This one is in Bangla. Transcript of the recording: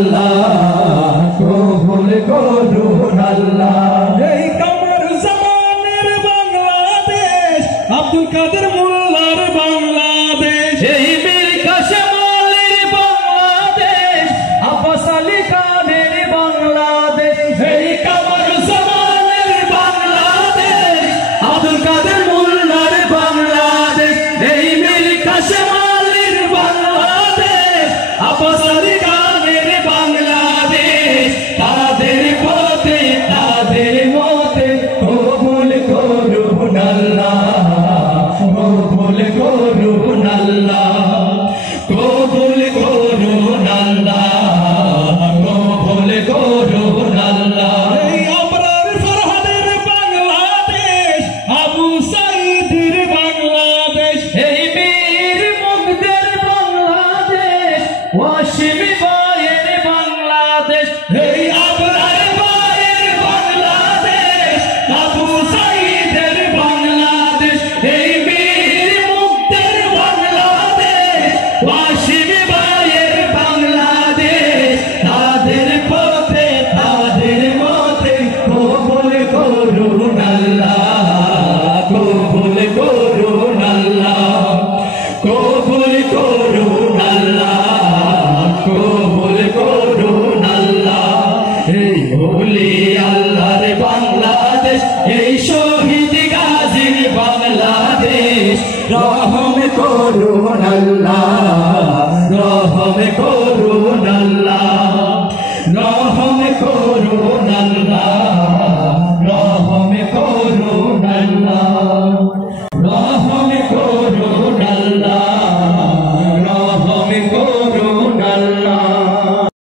আল্লাহ কবুল করুন আল্লাহ। এই কামার জামানের বাংলাদেশ, আব্দুল কাদের মোল্লার বাংলাদেশ, এই মীর কাসেম আলীর বাংলাদেশ, আব্বাস আলী খানের বাংলাদেশ। এই কামার জামানের বাংলাদেশ, আব্দুল কাদের মোল্লার বাংলাদেশ, এই মীর কাসেম আলীর বাংলাদেশ, আব্বাস আলী খানের বাংলাদেশ। তাদের পথে তাদের মতে কবুল করুন আল্লাহ, কবুল করুন আল্লাহ, কবুল করুন আল্লাহ, কবুল করুন আল্লাহ। এই আবরার ফরহাদের বাংলাদেশ, আবু সাঈদের বাংলাদেশ, এই বীর মুগ্ধের বাংলাদেশ, ওয়াসিম ভাইয়ের বাংলাদেশ। এই আবরার ভাইয়ের বাংলাদেশ, আবু সাঈদের বাংলাদেশ, এই বীর মুগ্ধের বাংলাদেশ, ওয়াসিম ভাইয়ের বাংলাদেশ। তাদের পথে তাদের মতে কবুল করুন আল্লাহ, কবুল করুন আল্লাহ, কবুল করুন আল্লাহ, কবুল করুন আল্লাহ। এই ওলি আল্লাহর বাংলাদেশ, এই শহীদ গাজীর বাংলাদেশ, রহম করুন